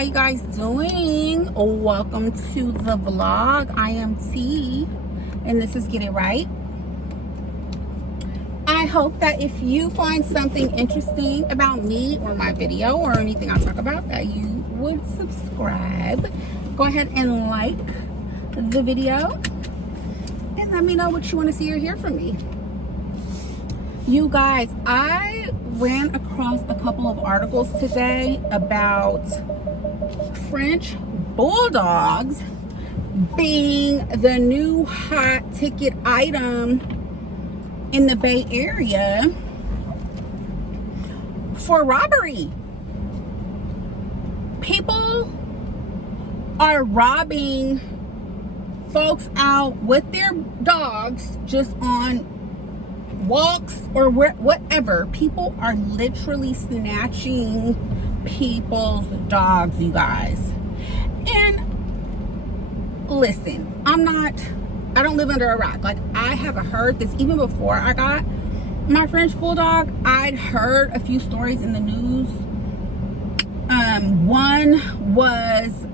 how you guys doing? Welcome to the vlog. I am T and this is Get It Right. I hope that if you find something interesting about me or my video or anything I talk about, that you would subscribe. Go ahead and like the video and let me know what you want to see or hear from me. You guys, I ran across a couple of articles today about French Bulldogs being the new hot ticket item in the Bay Area for robbery. People are robbing folks out with their dogs just on walks or whatever. People are literally snatching people's dogs, you guys. And listen, I don't live under a rock. Like, I have heard this even before I got my French Bulldog. I'd heard a few stories in the news. One was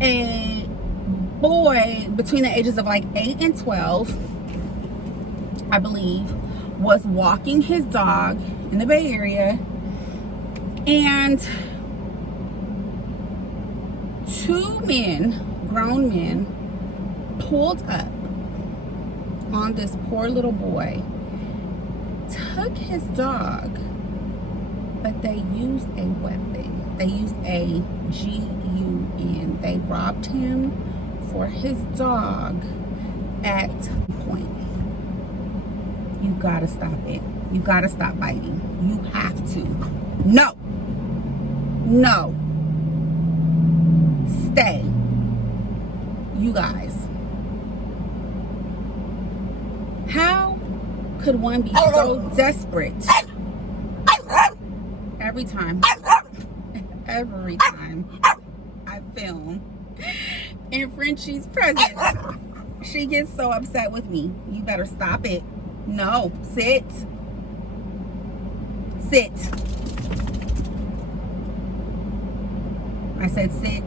a boy between the ages of like 8 and 12, I believe, was walking his dog in the Bay Area, and two men, grown men, pulled up on this poor little boy, took his dog, but they used a weapon. They used a gun. They robbed him for his dog at point. You gotta stop it. You gotta stop biting. You have to. No. No. Stay. You guys. How could one be so desperate? Every time I film in Frenchie's presence, she gets so upset with me. You better stop it. No, sit. Sit. I said sit.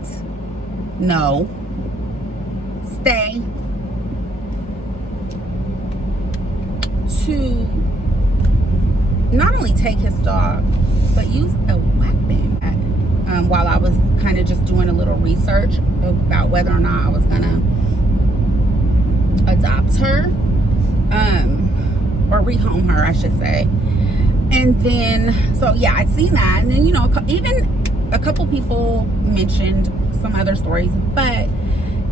No. Stay. To not only take his dog, but use a weapon. While I was kind of just doing a little research about whether or not I was gonna adopt her. Or rehome her, I should say. And then, so yeah, I'd seen that. And then, you know, even a couple people mentioned some other stories. But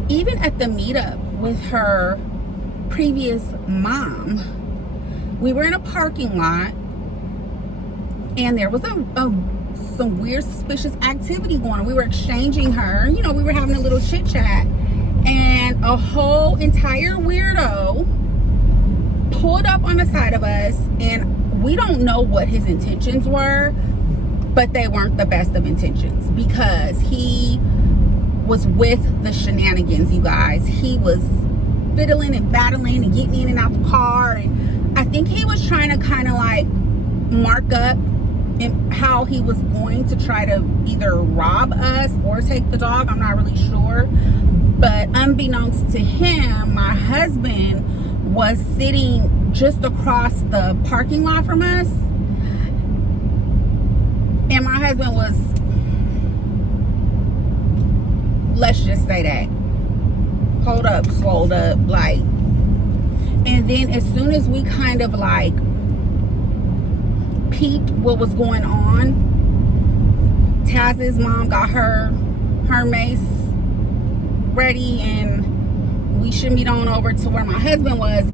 even at the meetup with her previous mom, we were in a parking lot, and there was some weird suspicious activity going on. We were exchanging her, you know, we were having a little chit chat, and a whole entire weirdo pulled up on the side of us, and we don't know what his intentions were, but they weren't the best of intentions, because he was with the shenanigans, you guys. He was fiddling and battling and getting in and out the car, and I think he was trying to kind of like mark up in how he was going to try to either rob us or take the dog. I'm not really sure, but unbeknownst to him, my husband was sitting just across the parking lot from us, and my husband was, let's just say that, hold up, swole up, like. And then as soon as we kind of like peeped what was going on, Taz's mom got her mace ready, and we shimmied on over to where my husband was.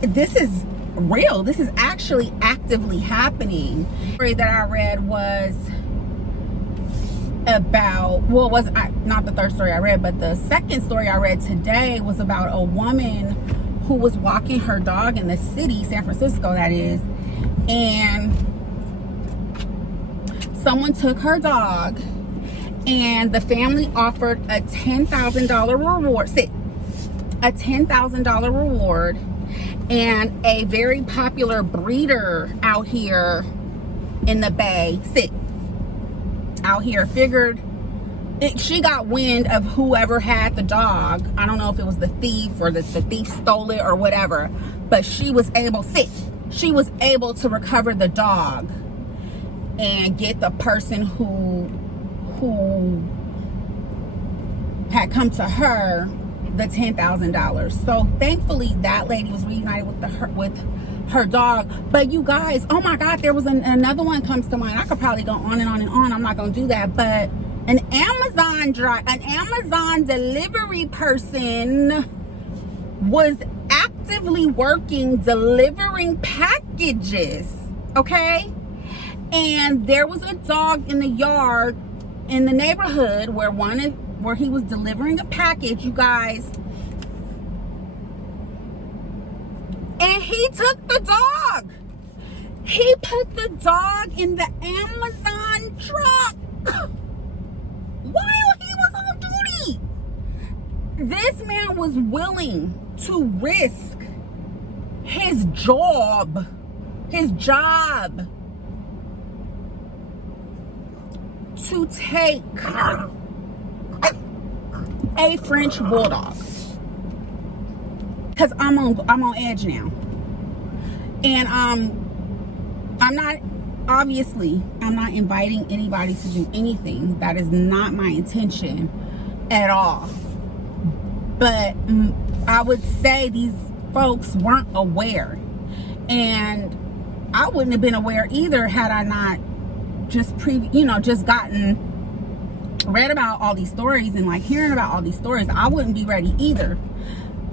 This is real. This is actually actively happening. The story that I read was about, well, it was not the third story I read, but the second story I read today was about a woman who was walking her dog in the city, San Francisco that is, and someone took her dog, and the family offered a $10,000 reward. A $10,000 reward, and a very popular breeder out here in the Bay. out here. Figured she got wind of whoever had the dog. I don't know if it was the thief or the thief stole it or whatever, but she was able to recover the dog and get the person who had come to her the $10,000. So thankfully that lady was reunited with her dog. But you guys, oh my God, there was another one comes to mind. I could probably go on and on and on. I'm not gonna do that. But an Amazon delivery person was actively working delivering packages, okay? And there was a dog in the yard in the neighborhood where he was delivering a package, you guys. And he took the dog. He put the dog in the Amazon truck while he was on duty. This man was willing to risk his job to take a French Bulldog. Because I'm on edge now. And I'm not inviting anybody to do anything. That is not my intention at all. But I would say these folks weren't aware. And I wouldn't have been aware either had I not just read about all these stories and like hearing about all these stories. I wouldn't be ready either.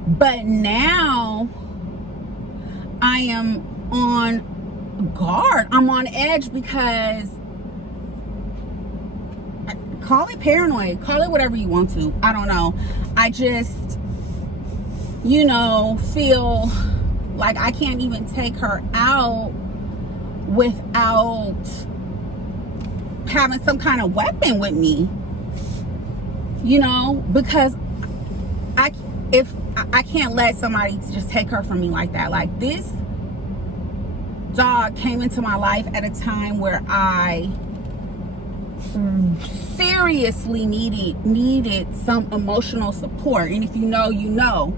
But now I am on guard. I'm on edge because, call it paranoid, call it whatever you want to. I don't know. I just, feel like I can't even take her out without having some kind of weapon with me, because I can't let somebody just take her from me like that. Like, this dog came into my life at a time where I seriously needed some emotional support. And if you know, you know.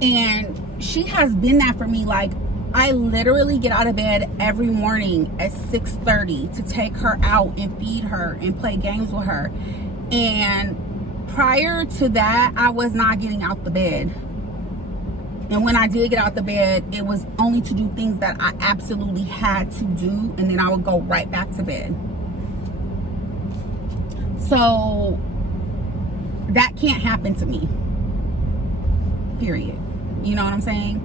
And she has been that for me. Like, I literally get out of bed every morning at 6:30 to take her out and feed her and play games with her. And prior to that, I was not getting out the bed. And when I did get out the bed, it was only to do things that I absolutely had to do, and then I would go right back to bed. So that can't happen to me, period. You know what I'm saying?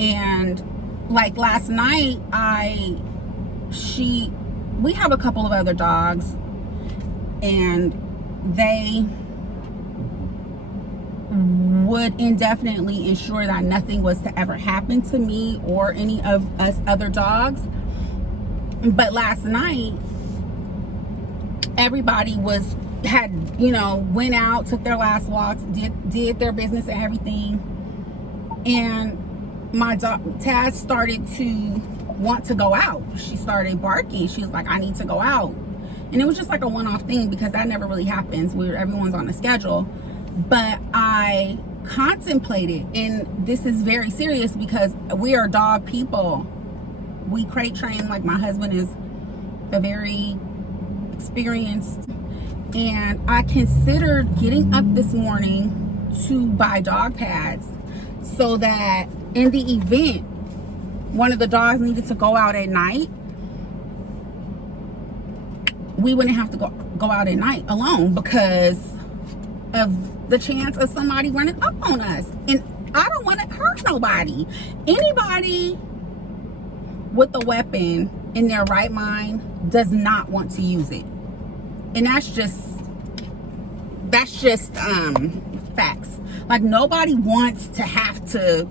And like last night, we have a couple of other dogs, and they would indefinitely ensure that nothing was to ever happen to me or any of us other dogs. But last night, everybody went out, took their last walks, did their business and everything. And my dog Taz started to want to go out. She started barking. She was like, I need to go out. And it was just like a one-off thing, because that never really happens where everyone's on a schedule. But I contemplated, and this is very serious because we are dog people. We crate train. Like, my husband is a very experienced, and I considered getting up this morning to buy dog pads so that in the event one of the dogs needed to go out at night, we wouldn't have to go out at night alone because of the chance of somebody running up on us. And I don't want to hurt nobody. Anybody with a weapon in their right mind does not want to use it. And that's just facts. Like, nobody wants to have to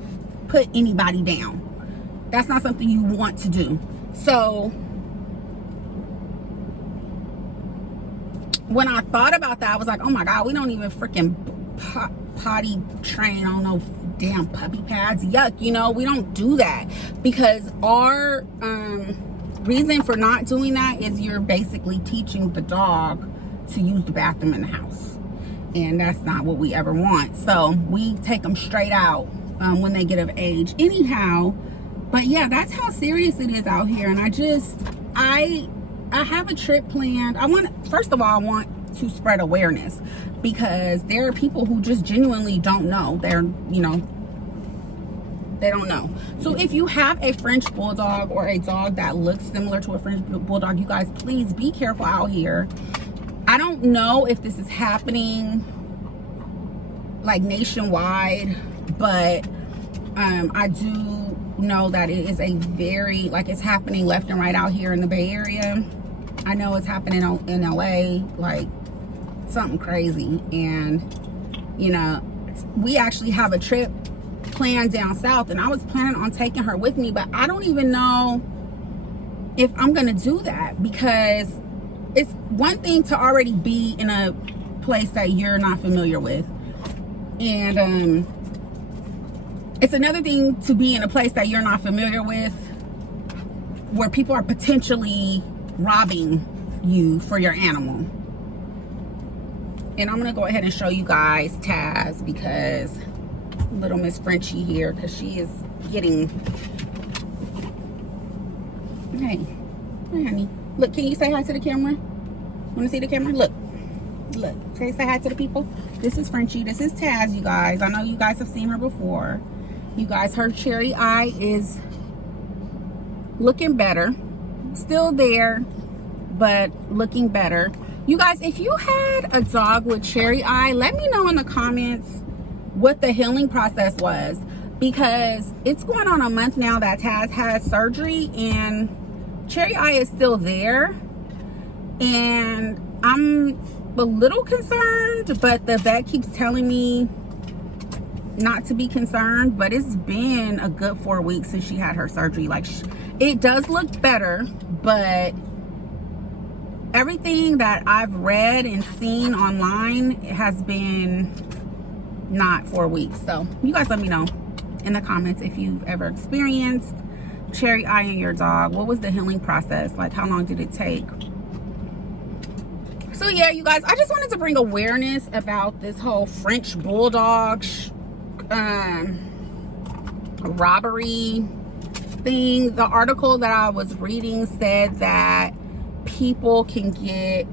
put anybody down. That's not something you want to do. So when I thought about that, I was like, oh my God, we don't even freaking potty train on no damn puppy pads. Yuck, we don't do that, because our reason for not doing that is you're basically teaching the dog to use the bathroom in the house, and that's not what we ever want. So we take them straight out when they get of age anyhow. But yeah, that's how serious it is out here. And I have a trip planned. First of all, I want to spread awareness, because there are people who just genuinely don't know. They don't know. So if you have a French Bulldog or a dog that looks similar to a French Bulldog, you guys, please be careful out here. I don't know if this is happening like nationwide, but I do know that it is a very, like, it's happening left and right out here in the Bay Area. I know it's happening in LA, like something crazy. And you know, we actually have a trip planned down south, and I was planning on taking her with me, but I don't even know if I'm gonna do that, because it's one thing to already be in a place that you're not familiar with, and it's another thing to be in a place that you're not familiar with, where people are potentially robbing you for your animal. And I'm gonna go ahead and show you guys Taz, because little Miss Frenchie here, because she is getting, hey honey, look, can you say hi to the camera? Want to see the camera? Look, say hi to the people. This is Frenchie, this is Taz, you guys. I know you guys have seen her before. You guys, her cherry eye is looking better, still there, but looking better. You guys, if you had a dog with cherry eye, let me know in the comments what the healing process was, because it's going on a month now that Taz had surgery and cherry eye is still there, and I'm a little concerned, but the vet keeps telling me not to be concerned. But it's been a good 4 weeks since she had her surgery. Like, it does look better, but everything that I've read and seen online has been not 4 weeks. So you guys let me know in the comments if you've ever experienced cherry eye in your dog. What was the healing process? Like, how long did it take? So yeah, you guys, I just wanted to bring awareness about this whole French Bulldog robbery thing. The article that I was reading said that people can get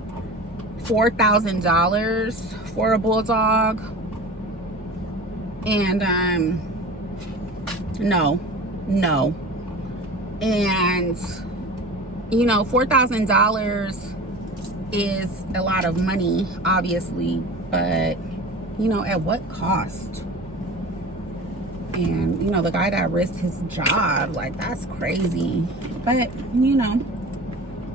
$4,000 for a bulldog, and no, and you know, $4,000 is a lot of money, obviously, but you know, at what cost? And you know, the guy that risked his job, like, that's crazy. But you know,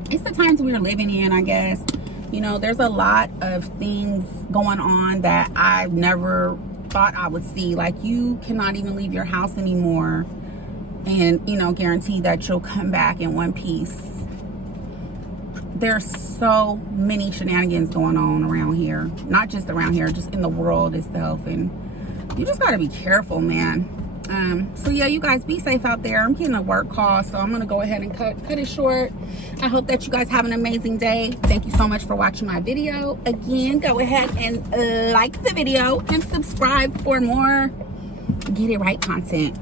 it's the times we're living in, I guess. You know, there's a lot of things going on that I've never thought I would see. Like, you cannot even leave your house anymore and, you know, guarantee that you'll come back in one piece. There's so many shenanigans going on around here. Not just around here, just in the world itself. And you just got to be careful, man. So yeah, you guys, be safe out there. I'm getting a work call, so I'm gonna go ahead and cut it short. I hope that you guys have an amazing day. Thank you so much for watching my video. Again, go ahead and like the video and subscribe for more Get It Right content.